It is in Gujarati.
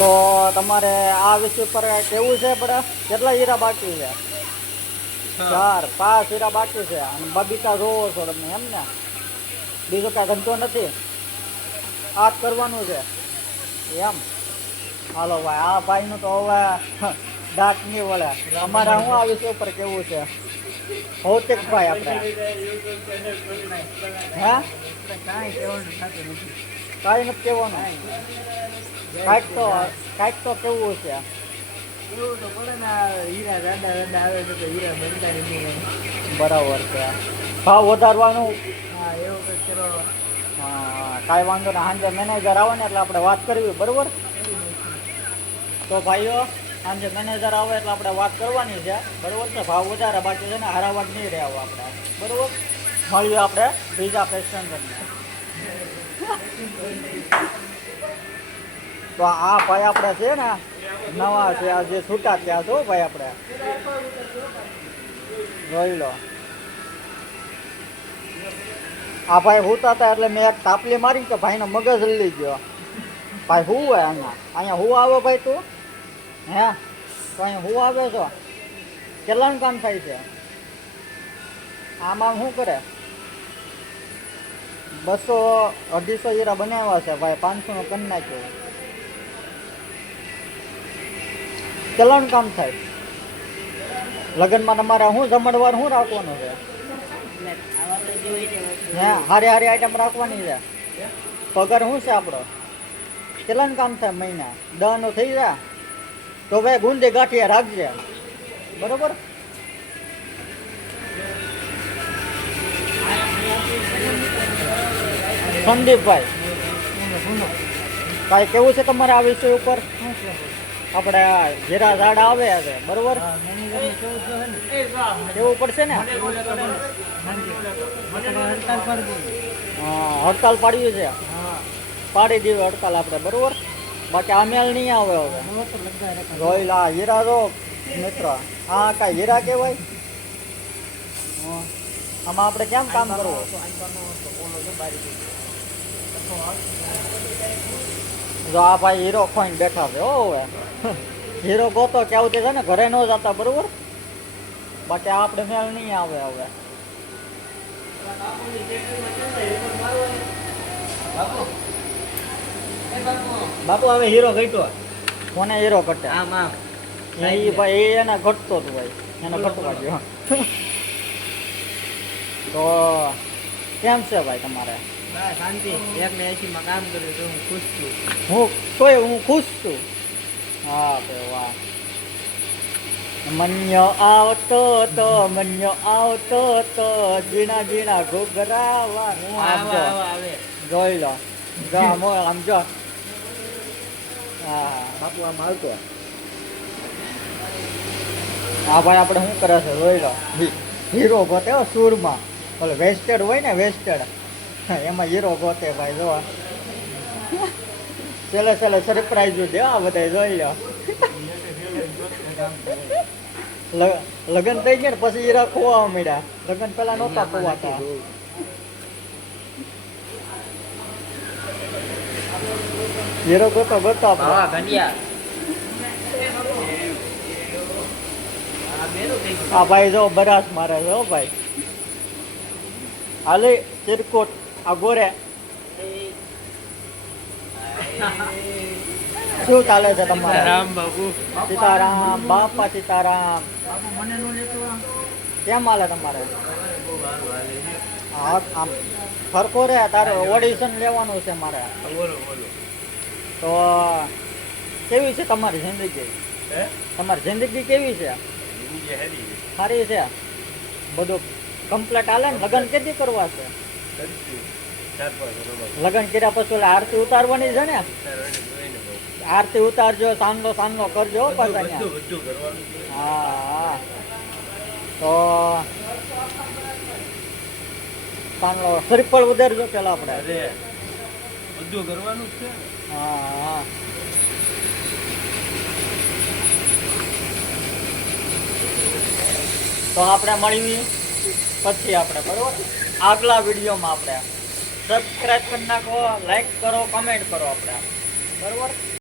તો તમારે આ વિષય પર કેવું છે બડા? કેટલા હીરા બાકી છે? 4 5 હીરા બાકી છે. અને બબીતા જોવો છો તમે એમ ને? બીજો કાંઈ ધંધો નથી, આ જ કરવાનું છે એમ? હાલો ભાઈ, આ ભાઈનું તો હવે દાંત નહીં વળે. અમારે શું આ વિષય ઉપર કેવું છે ભૌતિક ભાઈ? આપણે હે કાંઈ નથી કહેવાનું. કાંઈક તો કેવું છે. બરાબર છે. ભાવ વધારવાનું. હા, કાંઈ વાંધો નહીં. સાંજે મેનેજર આવે ને એટલે આપણે વાત કરવી, બરાબર? તો ભાઈઓ, સાંજે મેનેજર આવે એટલે આપણે વાત કરવાની છે, બરાબર છે? ભાવ વધારે બાકી છે ને હરાવટ નહીં રહેવું આપણે, બરાબર? મળીએ આપણે બીજા પેસેન્જરને. તો આ ભાઈ આપણે છે ને નવા છે, આ જે છૂટા ત્યાં છો ભાઈ, આપણે જોઈ લો. આ ભાઈ હુતા હતા એટલે મેં એક તાપલી મારી કે ભાઈનો મગજ લઈ ગયો. ભાઈ હું હોય અહીંયા હું આવે ભાઈ તું? હે તો અહીંયા હું આવે છો? કેટલાનું કામ થાય છે આમાં? શું કરે? 200-250 હીરા બનાવ્યા છે ભાઈ, 500 કરી નાખ્યો. કેટલાનું કામ થાય? લગ્નમાં તમારે શું જમણવાર શું રાખવાનું છે? હે હારી આઈટમ રાખવાની છે. પગાર શું છે આપણો? કેટલાનું કામ થાય મહિના? 10 નું થઈ જાય તો ભાઈ ગુંદી ગાંઠિયા રાખજે, બરોબર? સંદીપભાઈ, કાંઈ કેવું છે તમારે આ વિષય ઉપર? આપણે જીરા ઝાડ આવે છે, બરોબર? કેવું પડશે ને? હડતાલ પાડવી છે, પાડી દેવી હડતાલ આપણે, બરોબર? બાકી આ મેલ નહીં આવે હવે. જોઈ લા હીરા જો મિત્ર, હા કાંઈ હીરા કહેવાય. આમાં આપણે કેમ કામ કરવું? જો આ ભાઈ હીરો ખોઈને બેઠા છે હો. હવે હીરો ગોતો કે આવું છે ને ઘરે ન જતા, બરોબર? બાકી આપણે મેળ નહીં આવે હવે. બાપુ હવે હીરો ઘટ્યો. કોને હીરો ઘટે? એ ભાઈ એને ઘટતો હતું ભાઈ, એને ઘટવા ગયો. તો કેમ છે ભાઈ તમારે? શાંતિ. 180 માં કામ કર્યું તો હું ખુશ છું. હું ખુશ છું. હા ભાઈ વાહ. મન્યો આવતો તો ઝીણા ઝીણા ઘોઘરા આવે જોઈ લો. આમ જો. હા બાપુ આમ આવતો. હા ભાઈ આપણે શું કરે છે જોઈ લો. હીરો ગોતે સુરમાં, ઓલે વેસ્ટેડ હોય ને, વેસ્ટેડ એમાં હીરો ગોતે ભાઈ. જો છેલ્લે સરપ્રાઈઝ દે આ બધા, જોઈ લો. લગ્ન થઈ ગયા ને પછી હીરા ખોવા મળ્યા. લગ્ન પેલા નહોતા ખોવાતા. હીરો ગોતો આ ભાઈ જો બરાસ મારે છે હો ભાઈ. હાલે ચિરકોટ આ ગોરે. શું ચાલે છે તમારે? રામ બાપુ. સીતારામ બાપા, સીતારામ. કેમ હાલે તમારે? હા આમ ફરકો રે. તારે ઓડિશન લેવાનું છે મારે. તો કેવી છે તમારી જિંદગી? તમારી જિંદગી કેવી છે? સારી છે? બધું કમ્પ્લીટ હાલે ને? લગ્ન કેદી કરવા છે? લગ્ન કર્યા પછી આરતી ઉતારવાની છે ને? આરતી ઉતારજો, સાંગો કરજો પાછા. હા તો સાંગો શ્રીફળ ઉતારજો પેલા આપણે. બધું કરવાનું છે. હા તો આપણે મળીએ પછી આપણે, બરોબર? આગલા વિડીયોમાં આપણે સબસ્ક્રાઈબ કરી નાખો, લાઈક કરો, કમેન્ટ કરો આપણે, બરોબર?